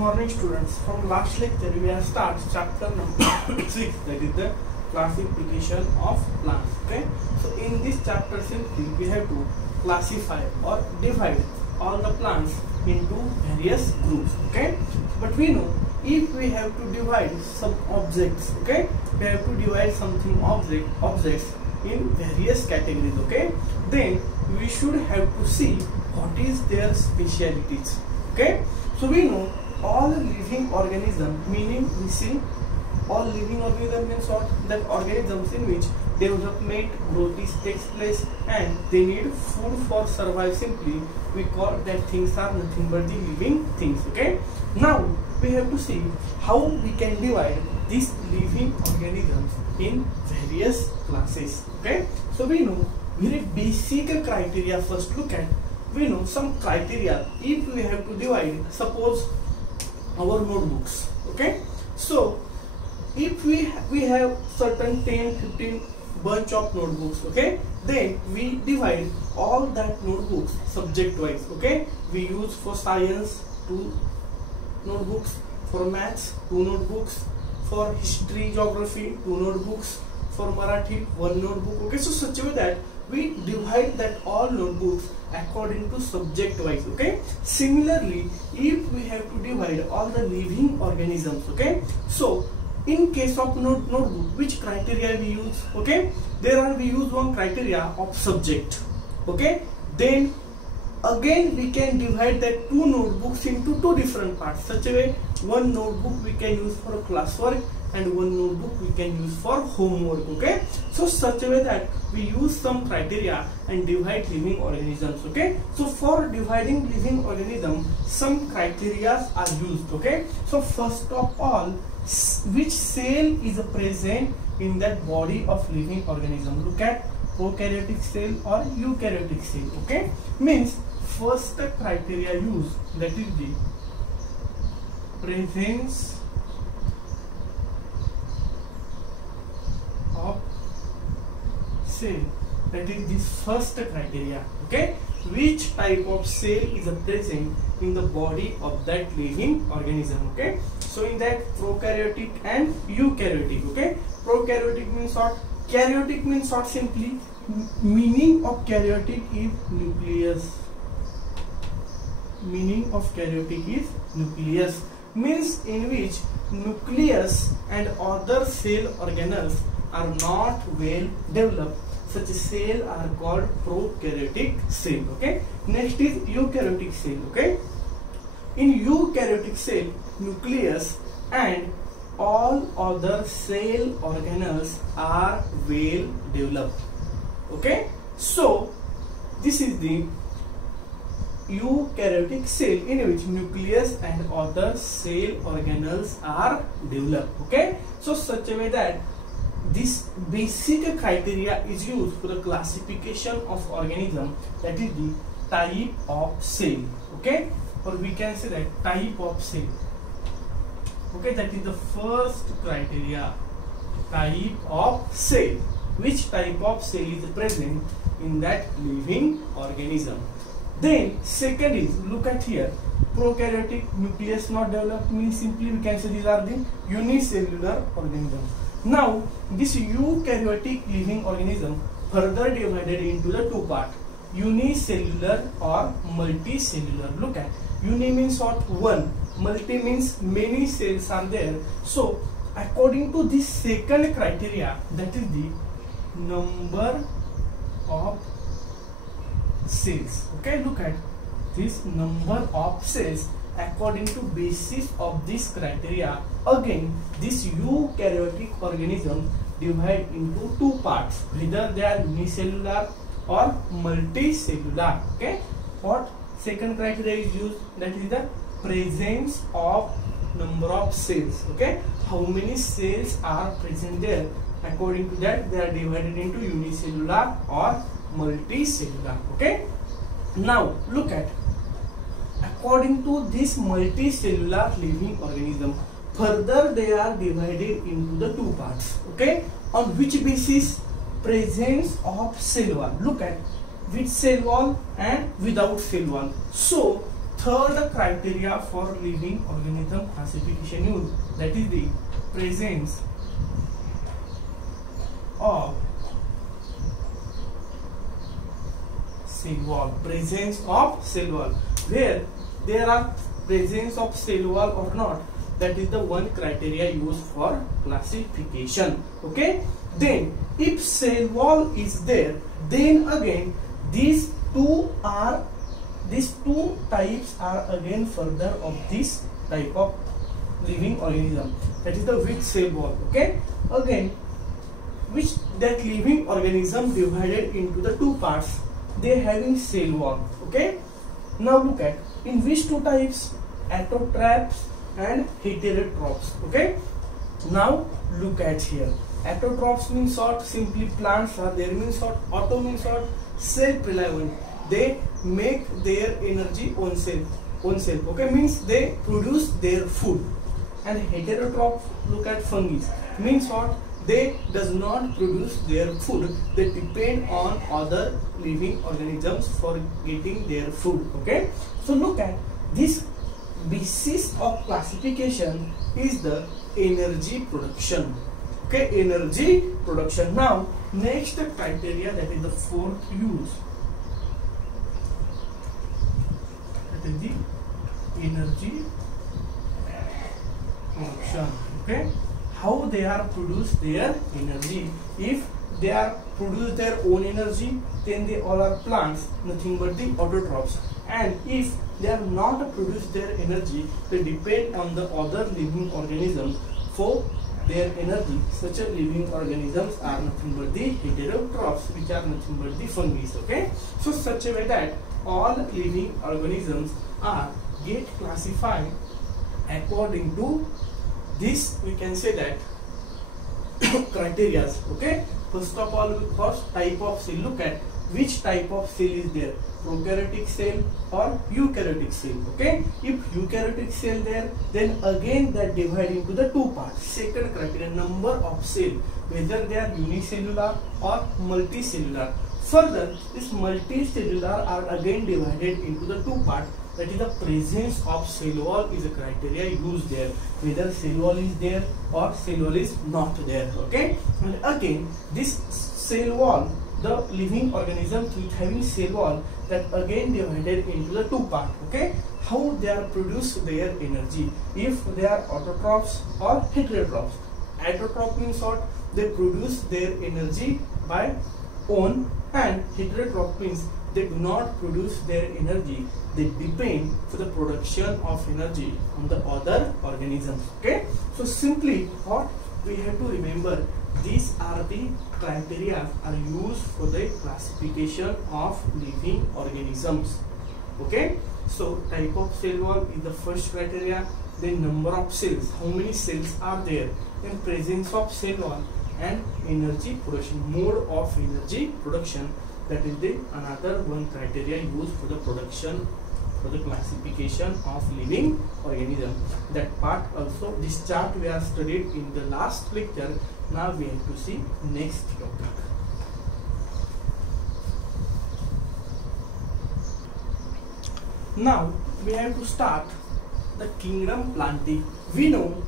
morning, students. From last lecture we have started chapter number 6, that is the classification of plants. Okay, so in this chapter simply we have to classify or divide all the plants into various groups. Okay, but we know if we have to divide some objects, okay, we have to divide something objects in various categories. Okay, then we should have to see what is their specialities. Okay, so we know all living organism, meaning we see all living organism means what? That organisms in which development, growth takes place and they need food for survival. Simply we call that things are nothing but the living things. Okay, now we have to see how we can divide these living organisms in various classes. Okay, so we know very basic criteria. First look at, we know some criteria if we have to divide, suppose our notebooks. Okay, so if we have certain 10-15 bunch of notebooks, okay, then we divide all that notebooks subject wise. Okay, we use for science 2 notebooks, for maths 2 notebooks, for history geography 2 notebooks, for Marathi 1 notebook. Okay, so such a way that we divide that all notebooks according to subject wise. Okay, similarly if we have to divide all the living organisms, okay, so in case of notebook, which criteria we use? Okay, we use one criteria of subject. Okay, then again we can divide that 2 notebooks into 2 different parts. Such a way, one notebook we can use for classwork and one notebook we can use for homework. Okay, so such a way that we use some criteria and divide living organisms. Okay, so for dividing living organism, some criteria are used. Okay, so first of all, which cell is present in that body of living organism? Look at prokaryotic cell or eukaryotic cell. Okay, means first criteria used, that is the presence of cell. That is this first criteria. Okay, which type of cell is present in the body of that living organism. Okay, so in that prokaryotic and eukaryotic. Okay, prokaryotic means what? Karyotic means what? Simply meaning of karyotic is nucleus. Meaning of karyotic is nucleus, means in which nucleus and other cell organelles are not well developed. Such cell are called prokaryotic cell. Okay, next is eukaryotic cell. Okay, in eukaryotic cell, nucleus and all other cell organelles are well developed. Okay, so this is the eukaryotic cell in which nucleus and other cell organelles are developed. Okay, so such a way that this basic criteria is used for the classification of organism, that is the type of cell. Okay, or we can say that type of cell. Okay, that is the first criteria, type of cell. Which type of cell is present in that living organism? Then second is, look at here, prokaryotic, nucleus not developed, means simply we can say these are the unicellular organisms. Now this eukaryotic living organism further divided into the 2 parts, unicellular or multicellular. Look at, uni means what? 1, multi means many cells are there. So according to this second criteria, that is the number of cells. Okay, look at this number of cells. According to basis of this criteria, again this eukaryotic organism divide into 2 parts, whether they are unicellular or multicellular. Okay, what second criteria is used? That is the presence of number of cells. Okay, how many cells are present there? According to that, they are divided into unicellular or multicellular. Okay, now look at, according to this multicellular living organism, further they are divided into the 2 parts. Okay, on which basis? Presence of cell wall. Look at, with cell wall and without cell wall. So third criteria for living organism classification use, that is the presence of cell wall. Presence of cell wall, where there are presence of cell wall or not, that is the one criteria used for classification. Okay, then if cell wall is there, then again these two types are again further of this type of living organism, that is the with cell wall. Okay, again which that living organism divided into the two parts, they having cell wall. Okay, now look at in which two types, autotrophs and heterotrophs. Okay, now look at here. Autotrophs means what? Simply plants are there, means what? Auto means what? Self-reliant. They make their energy own self. Okay, means they produce their food. And heterotroph, look at fungi, means what? They does not produce their food. They depend on other living organisms for getting their food. Okay, so look at this basis of classification is the energy production. Okay, energy production. Now next criteria, that is the fourth use, that is the energy production. Okay, how they are produce their energy. If they are produce their own energy, then they all are plants, nothing but the autotrophs. And if they are not produce their energy, they depend on the other living organisms for their energy. Such a living organisms are nothing but the heterotrophs, which are nothing but the fungi. Okay, so such a way that all living organisms are get classified according to this, we can say that criteria. Okay, first of all, first type of cell, look at which type of cell is there, prokaryotic cell or eukaryotic cell. Okay, if eukaryotic cell there, then again that divide into the two parts. Second criteria, number of cell, whether they are unicellular or multicellular. Further, this multicellular are again divided into the two parts, that is the presence of cell wall is a criteria used there, whether cell wall is there or cell wall is not there. Okay, and again this cell wall, the living organisms which having cell wall, that again divided into the two parts. Okay, how they are produce their energy, if they are autotrophs or heterotrophs. Autotroph means what? They produce their energy by own, and heterotroph means they do not produce their energy, they depend for the production of energy on the other organisms. Okay, so simply what we have to remember, these are the criteria are used for the classification of living organisms. Okay, so type of cell wall is the first criteria, then number of cells, how many cells are there, then presence of cell wall, and energy production, mode of energy production, that is the another one criteria used for the production, for the classification of living organism. That part also, this chart we have studied in the last lecture. Now we have to see next topic. Now we have to start the kingdom Plantae. We know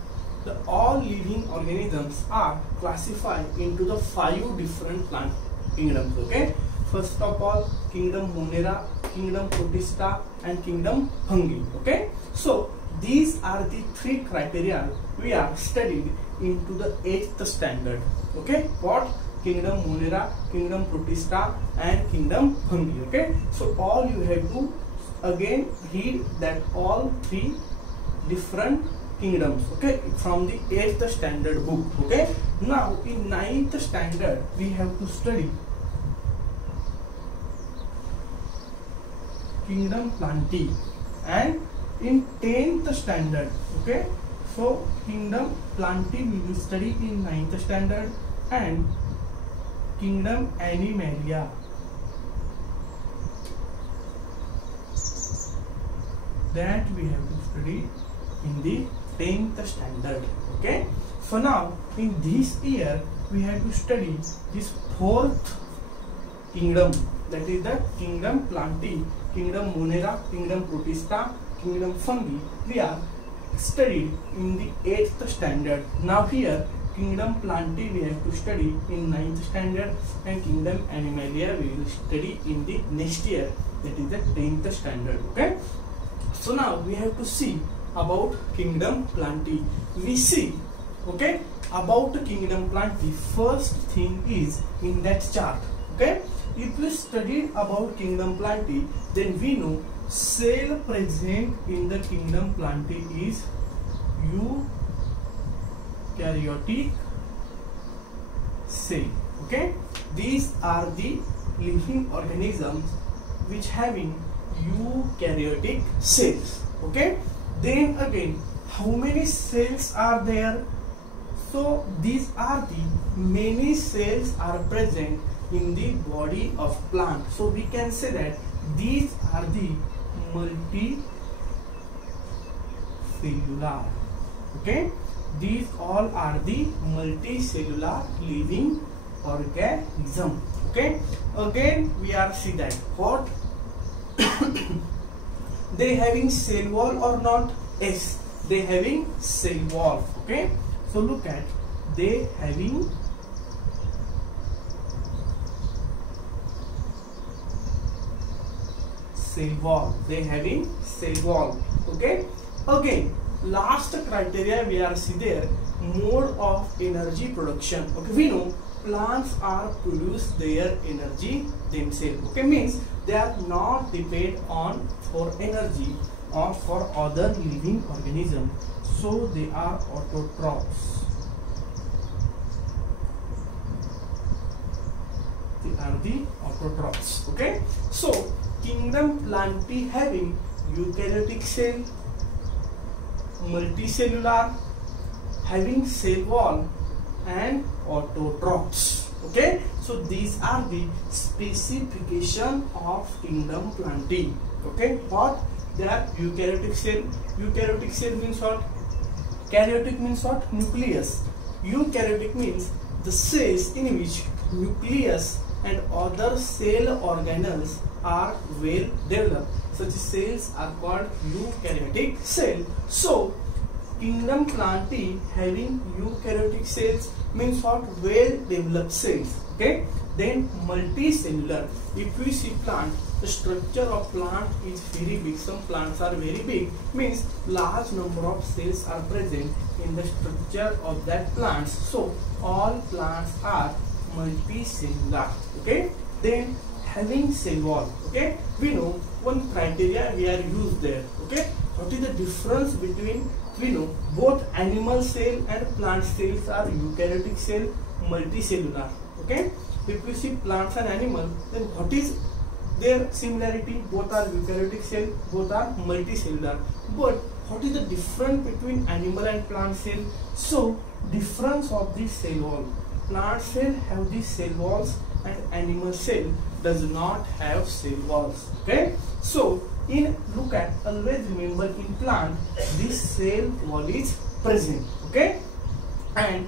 that all living organisms are classified into the 5 different plant kingdoms. Okay, first of all, kingdom Monera, kingdom Protista, and kingdom Fungi. Okay, so these are the 3 criteria we are studied into the 8th standard. Okay, what? Kingdom Monera, kingdom Protista, and kingdom Fungi. Okay, so all you have to again read that all 3 different kingdoms. Okay, from the 8th standard book. Okay, now in 9th standard we have to study kingdom Plantae, and in 10th standard. Okay, so kingdom Plantae we will study in 9th standard, and kingdom Animalia that we have to study in the 10th standard. Okay, so now in this year we have to study this 4th kingdom, that is the kingdom Plantae, kingdom Monera, kingdom Protista, kingdom fungi we are studied in the 8th standard. Now here kingdom plantae we have to study in 9th standard, and kingdom animalia we will study in the next year, that is the 10th standard. Okay, so now we have to see about kingdom plantae. We see, okay, about kingdom plantae. First thing is in that chart. Okay, if we studied about kingdom plantae, then we know cell present in the kingdom plantae is eukaryotic cell. Okay, these are the living organisms which having eukaryotic cells. Okay, then again, how many cells are there? So these are the many cells are present in the body of plant. So we can say that these are the multicellular. Okay, these all are the multicellular living organism. Okay, again we are see that what they having cell wall or not? Yes, they having cell wall. Okay, so look at, they having cell wall. They having cell wall. Okay, again last criteria we are see there, mode of energy production. Okay, we know plants are produce their energy themselves. Okay, means they are not depend on for energy or for other living organism. So they are autotrophs. They are the autotrophs. Okay, so kingdom plantae having eukaryotic cell, multicellular, having cell wall, and autotrophs. Okay, so these are the specification of kingdom plantae. Okay, what? They are eukaryotic cell. Eukaryotic cell means what? Karyotic means what? Nucleus. Eukaryotic means the cells in which nucleus and other cell organelles are well developed. Such cells are called eukaryotic cell. So kingdom plantae having eukaryotic cells means what? Well developed cells. Okay, then multicellular. If we see plant, the structure of plant is very big. Some plants are very big, means large number of cells are present in the structure of that plant. So all plants are multicellular. Okay, then having cell wall. Okay, we know one criteria we are used there. Okay, what is the difference between, we know both animal cell and plant cells are eukaryotic cell, multicellular. Okay, if we see plants and animal, then what is their similarity? Both are eukaryotic cell, both are multicellular. But what is the difference between animal and plant cell? So difference of the cell wall. Plant cell have the cell walls and animal cell does not have cell walls. Okay, so in look at, always remember in plant this cell wall is present. Okay, and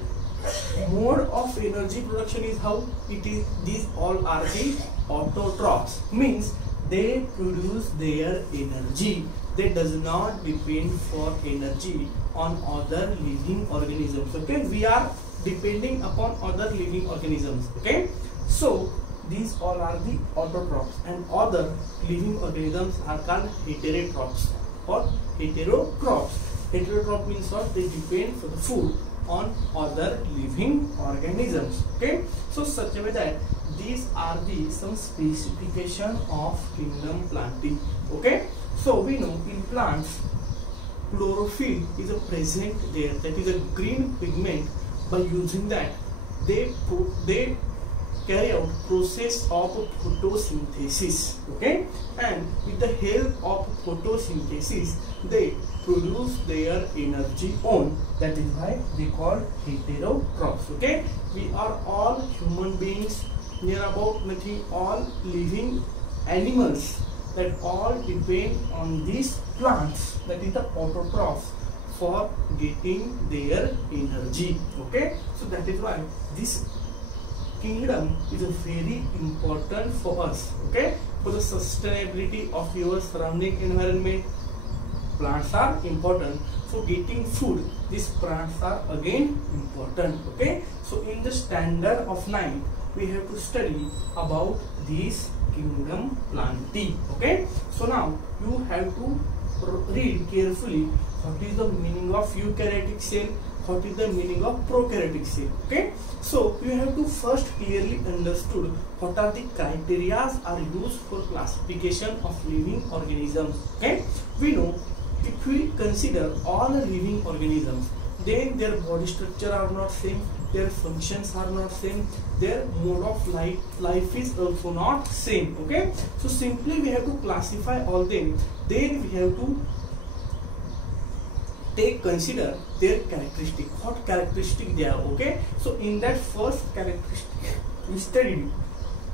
mode of energy production is how it is. These all are the autotrophs, means they produce their energy. They does not depend for energy on other living organisms. Okay, we are depending upon other living organisms. Okay, so these all are the autotrophs, and other living organisms are called heterotrophs or heterotrophs. Heterotroph means what? They depend for the food on other living organisms. Okay, so such a way that these are the some specification of kingdom plantae. Okay, so we know in plants chlorophyll is a present there, that is a green pigment. By using that they carry out process of photosynthesis. Okay, and with the help of photosynthesis they produce their energy on. That is why they call heterotrophs. Okay, we are all human beings, near about nothing, all living animals, that all depend on these plants, that is the autotrophs, for getting their energy. Okay, so that is why this kingdom is a very important for us. Okay, for the sustainability of your surrounding environment, plants are important. For getting food, these plants are again important. Okay, so in the standard of 9 we have to study about this kingdom Plantae. Okay, so now you have to read carefully what is the meaning of eukaryotic cell, what is the meaning of prokaryotic cell. Okay, so you have to first clearly understood what are the criteria are used for classification of living organisms. Okay, we know if we consider all living organisms, then their body structure are not same, their functions are not same, their mode of life is also not same. Okay, so simply we have to classify all them, then we have to consider their characteristic, what characteristic they are. Okay, so in that first characteristic we studied,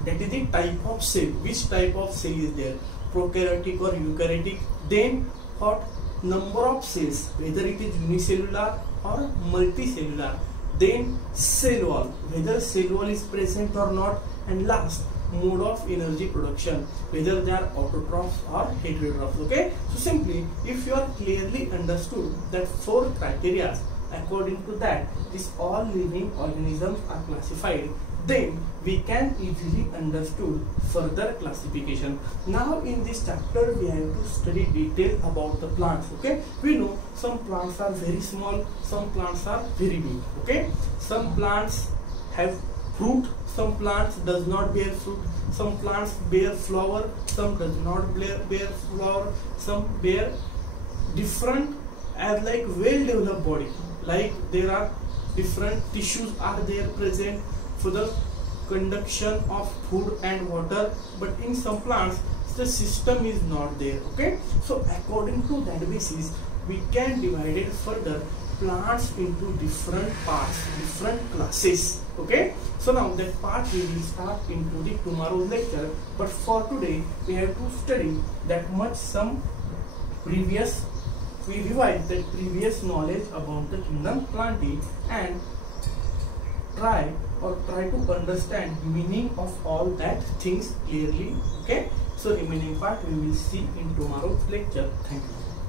that is the type of cell, which type of cell is there, prokaryotic or eukaryotic, then what number of cells, whether it is unicellular or multicellular, then cell wall, whether cell wall is present or not, and last mode of energy production, whether they are autotrophs or heterotrophs. Okay, so simply if you are clearly understood that 4 criteria, according to that these all living organisms are classified, then we can easily understood further classification. Now in this chapter we have to study detail about the plants. Okay, we know some plants are very small, some plants are very big. Okay, some plants have fruit, some plants does not bear fruit, some plants bear flower, some does not bear flower, some bear different as like well developed body, like there are different tissues are there present for the conduction of food and water, but in some plants the system is not there. Okay, so according to that basis we can divide it further plants into different parts, different classes. Okay, so now that part we will start into the tomorrow's lecture, but for today we have to study that much, some previous, we revise that previous knowledge about the kingdom Plantae and try to understand meaning of all that things clearly. Okay, so remaining part we will see in tomorrow's lecture. Thank you.